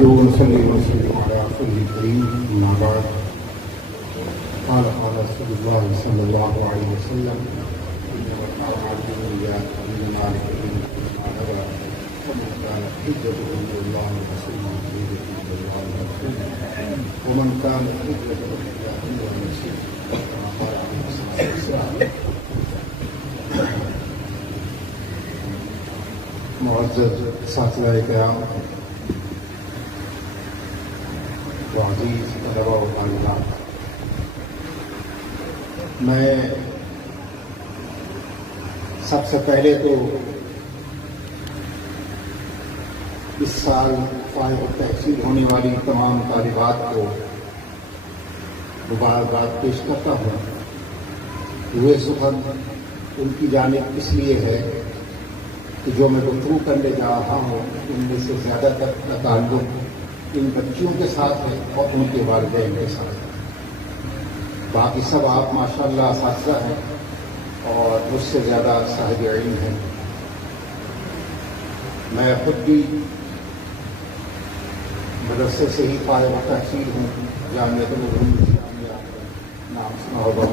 نحمده ونصلي ونسلم على رسوله الكريم أما بعد قال رسول الله صلى الله عليه وسلم إنما الأعمال بالنيات وإنما لكل امرئ ما نوى فمن كانت حجته إلى الله ورسوله فهجرته إلى الله ورسوله ومن كانت حجته إلى الله ورسوله كما قال عليه الصلاة والسلام. معزز ساتذہ کرام وعزیز طلباء و طالبات، میں سب سے پہلے تو اس سال فارغ التحصیل ہونے والی تمام طالبات کو مبارکباد پیش کرتا ہوں. یہ سخن ان کی جانب اس لیے ہے کہ جو میں گفتگو کرنے جا رہا ہوں ان میں سے زیادہ تر کا تعلق ان بچیوں کے ساتھ ہے اور ان کے والدین کے ساتھ ہے. باقی سب آپ ماشاءاللہ اساتذہ ہیں اور مجھ سے زیادہ صاحب علم ہیں. میں خود بھی مدرسے سے ہی فارغ التحصیل ہوں. جامعۃ العلوم اسلامیہ نام سنا ہوگا.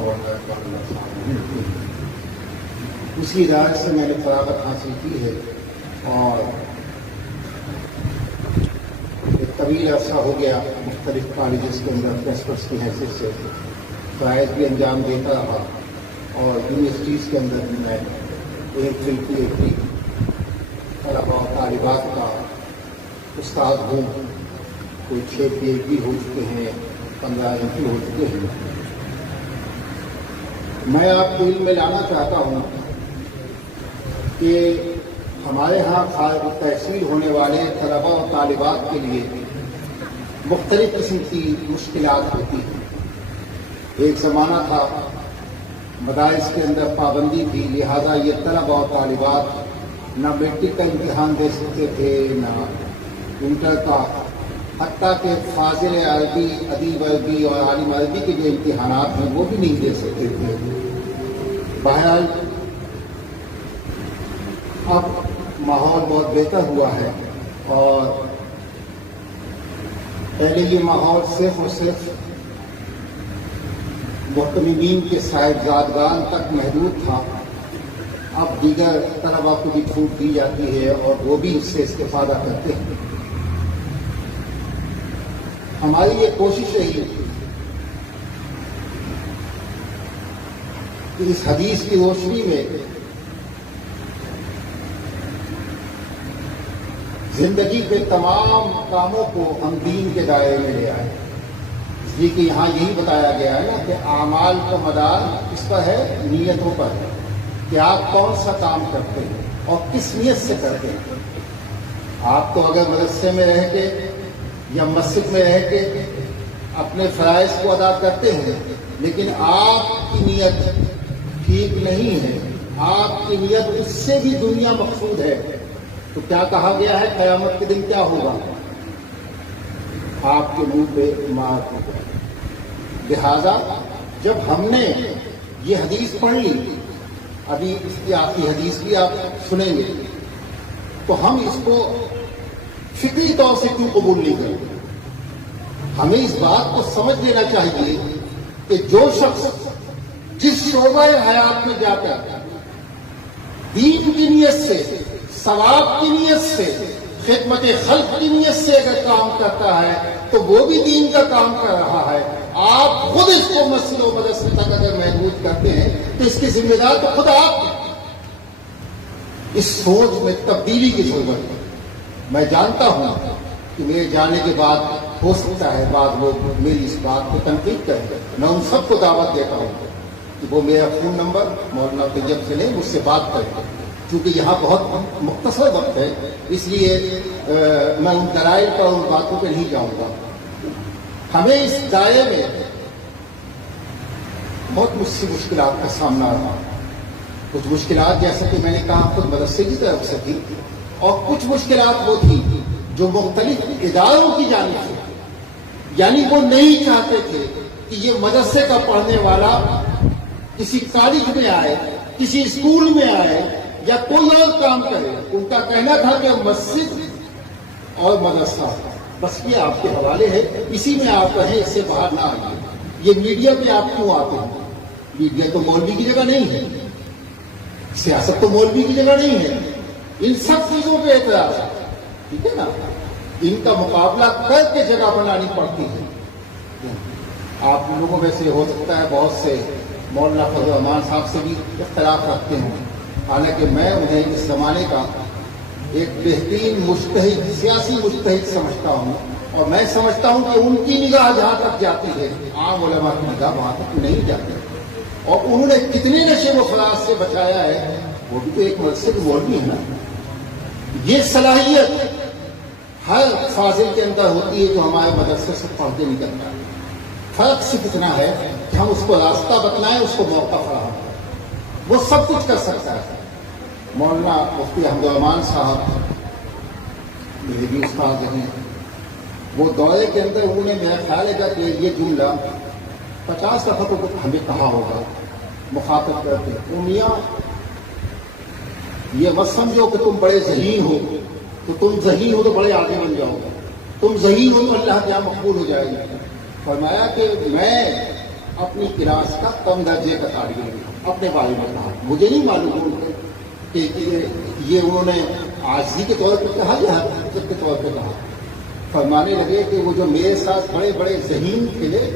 اسی ادارے سے میں نے فراغت حاصل کی ہے اور ایک طویل عرصہ ہو گیا مختلف کالجز کے اندر پریسپرس کی حیثیت سے فرائض بھی انجام دیتا رہا اور یونیورسٹیز کے اندر بھی میں ایک طلباء اور طالبات کا استاد ہوں. کوئی 6 PhD ہو چکے ہیں، 15 MPhil ہو چکے ہیں. میں آپ کو علم میں لانا چاہتا ہوں کہ ہمارے ہاں فارغ التحصیل ہونے والے طلباء اور طالبات کے لیے مختلف قسم کی مشکلات ہوتی ہیں. ایک زمانہ تھا مدارس کے اندر پابندی تھی، لہذا یہ طلباء اور طالبات نہ میٹرک کا امتحان دے سکتے تھے نہ انٹر کا، حتیٰ کہ فاضل عربی، ادیب عربی اور عالم عربی کے جو امتحانات ہیں وہ بھی نہیں دے سکتے تھے. بہرحال اب ماحول بہت بہتر ہوا ہے اور پہلے یہ ماحول صرف اور صرف محتممین کے صاحبزادگان تک محدود تھا. اب دیگر طلباء کو بھی چھوٹ دی جاتی ہے اور وہ بھی اس سے استفادہ کرتے ہیں. ہماری یہ کوشش رہی کہ اس حدیث کی روشنی میں زندگی کے تمام کاموں کو ہم دین کے دائرے میں لے آئے. اس لیے کہ یہاں یہی بتایا گیا ہے نا کہ اعمال کا مدار اس پر ہے، نیتوں پر ہے کہ آپ کون سا کام کرتے ہیں اور کس نیت سے کرتے ہیں. آپ تو اگر مدرسے میں رہ کے یا مسجد میں رہ کے اپنے فرائض کو ادا کرتے ہیں لیکن آپ کی نیت ٹھیک نہیں ہے، آپ کی نیت اس سے بھی دنیا مقصود ہے، تو کیا کہا گیا ہے قیامت کے دن کیا ہوگا؟ آپ کے منہ پہ مار ہوگا. لہذا جب ہم نے یہ حدیث پڑھ لی، ابھی اس کی آخری حدیث بھی آپ سنیں گے، تو ہم اس کو فکری طور سے کیوں قبول نہیں کریں؟ ہمیں اس بات کو سمجھ لینا چاہیے کہ جو شخص جس شعبہ حیات میں جا کر دین کی نیت سے، ثواب کی نیت سے، خدمت خلق کی نیت سے اگر کام کرتا ہے تو وہ بھی دین کا کام کر رہا ہے. آپ خود اس کو مسجد و مدرسے تک اگر محدود کرتے ہیں تو اس کے ذمہ دار تو خود آپ ہیں. اس سوچ میں تبدیلی کی ضرورت ہے. میں جانتا ہوں کہ میرے جانے کے بعد ہو سکتا ہے بعض لوگ میری اس بات کو تنقید کریں. میں ان سب کو دعوت دیتا ہوں کہ وہ میرا فون نمبر مولانا طیب سے لیں، مجھ سے بات کریں. چونکہ یہاں بہت مختصر وقت ہے اس لیے میں ان دلائل پر ان باتوں پہ نہیں جاؤں گا. ہمیں اس دائرے میں بہت مشکلات کا سامنا رہا. کچھ مشکلات جیسا کہ میں نے کہا خود مدرسے کی طرف سے تھی اور کچھ مشکلات وہ تھی جو مختلف اداروں کی جانب سے، یعنی وہ نہیں چاہتے تھے کہ یہ مدرسے کا پڑھنے والا کسی کالج میں آئے، کسی اسکول میں آئے یا کوئی اور کام کرے. ان کا کہنا تھا کہ مسجد اور مدرسہ بس یہ آپ کے حوالے ہے، اسی میں آپ رہیں، اس سے باہر نہ آئیے۔ یہ میڈیا پہ آپ کیوں آتے ہیں؟ میڈیا تو مولوی کی جگہ نہیں ہے، سیاست تو مولوی کی جگہ نہیں ہے، ان سب چیزوں پہ اعتراض ہے، ٹھیک ہے نا؟ ان کا مقابلہ کر کے جگہ بنانی پڑتی ہے۔ آپ لوگوں میں سے ہو سکتا ہے بہت سے مولانا فضل الرحمان صاحب سے بھی اختلاف رکھتے ہیں، حالانکہ میں انہیں اس زمانے کا ایک بہترین مجتہد، سیاسی مجتہد سمجھتا ہوں، اور میں سمجھتا ہوں کہ ان کی نگاہ جہاں تک جاتی ہے عام علماء کی نگاہ وہاں تک نہیں جاتی، اور انہوں نے کتنے نشے و فراز سے بچایا ہے، وہ بھی تو ایک مقصد مولوی ہے نا۔ یہ صلاحیت ہر فاضل کے اندر ہوتی ہے جو ہمارے مدرسے سے پڑھ کے نکلتا ہے۔ فرق صرف اتنا ہے کہ ہم اس کو راستہ بتلائیں، اس کو موقع فراہم کریں، وہ سب کچھ کر سکتا ہے۔ مولانا مفتی احمد الرحمان صاحب میرے بھی استاد ہیں، وہ دورے کے اندر انہوں نے، میرا خیال ہے کہ یہ جملہ 50 دفعہ تو ہمیں کہا ہوگا مخاطب کرتے، میاں یہ مت سمجھو کہ تم بڑے ذہین ہو تو تم ذہین ہو تو بڑے آگے بن جاؤ گے، تم ذہین ہو تو اللہ کے یہاں مقبول ہو جائے گی۔ فرمایا کہ میں اپنی کلاس کا کم درجے کا طالب علم اپنے بارے میں کہا، مجھے نہیں معلوم کہ یہ انہوں نے عاجزی کے طور پہ کہا یا حقیقت کے طور پہ کہا۔ فرمانے لگے کہ وہ جو میرے ساتھ بڑے بڑے ذہین تھے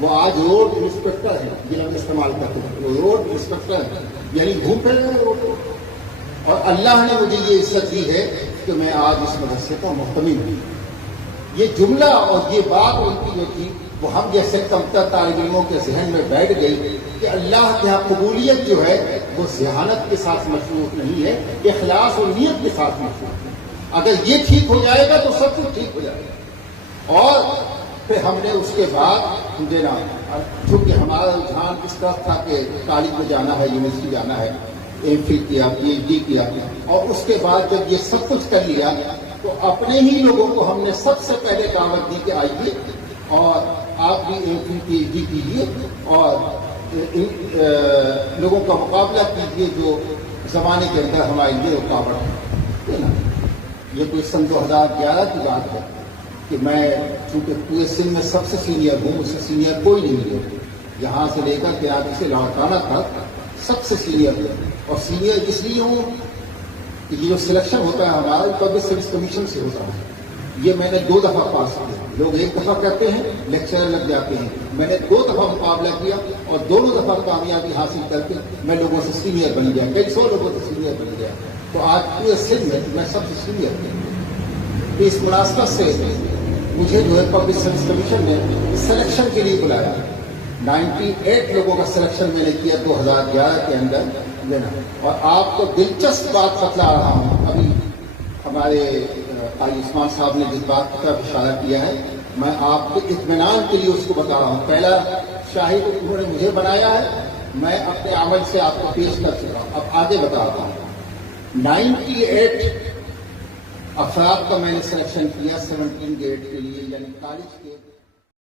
وہ آج روڈ انسپیکٹر ہیں، یہ لفظ استعمال کرتے ہیں، وہ روڈ انسپیکٹر ہیں، یعنی گھوم پھر رہے ہیں روڈ پر، اور اللہ نے مجھے یہ عزت دی ہے کہ میں آج اس مدرسے کا محتمل ہوں۔ یہ جملہ اور یہ بات ان کی جو تھی وہ ہم جیسے کمتر طالب علموں کے ذہن میں بیٹھ گئی کہ اللہ کے یہاں قبولیت جو ہے وہ ذہانت کے ساتھ مشروط نہیں ہے، اخلاص اور نیت کے ساتھ مشروط ہے۔ اگر یہ ٹھیک ہو جائے گا تو سب کچھ ٹھیک ہو جائے گا۔ اور پھر ہم نے اس کے بعد دینا، چونکہ ہمارا رجحان اس طرح تھا کہ کالج میں جانا ہے، یونیورسٹی جانا ہے، ایم فل کیا، پی ایچ ڈی کیا، اور اس کے بعد جب یہ سب کچھ کر لیا تو اپنے ہی لوگوں کو ہم نے سب سے پہلے دعوت دی کہ آئیے اور آپ بھی M Phil P H D کیجیے اور لوگوں کا مقابلہ کیجیے جو زمانے کے اندر ہمارے لیے رکاوٹ ہے نا۔ یہ کوئی سن 2011 کی بات ہے کہ میں چونکہ پورے سندھ میں سب سے سینئر ہوں، اس سے سینئر کوئی نہیں ہے، یہاں سے لے کر کراچی سے لاڑکانہ تک سب سے سینئر ہے، اور سینئر اس لیے ہوں کہ یہ جو سلیکشن ہوتا ہے ہمارا پبلک سروس کمیشن سے ہوتا ہے، یہ میں نے 2 دفعہ پاس کیا۔ لوگ ایک دفعہ کرتے ہیں لیکچرر لگ جاتے ہیں، میں نے 2 دفعہ مقابلہ کیا اور دونوں دفعہ کامیابی حاصل کر کے میں لوگوں سے سینئر بن گیا، کئی 100 لوگوں سے سینئر بن گیا، تو آج پورے سندھ میں سب سے سینئر ہوں۔ اس مناسبت سے مجھے جو ہے پبلک سروس کمیشن نے سلیکشن کے لیے بلایا، 98 لوگوں کا سلیکشن میں نے کیا 2011 کے اندر لینا۔ اور آپ کو دلچسپ بات بتلا رہا ہوں، ابھی ہمارے قاری عثمان صاحب نے جس بات کی طرف اشارہ کیا ہے، میں آپ کے اطمینان کے لیے اس کو بتا رہا ہوں۔ پہلا شاہد انہوں نے مجھے بنایا ہے، میں اپنے عمل سے آپ کو پیش کر چکا ہوں، اب آگے بتا رہا ہوں۔ 98 افراد کا میں نے سلیکشن کیا 17 گریڈ کے لیے، یعنی کالج کے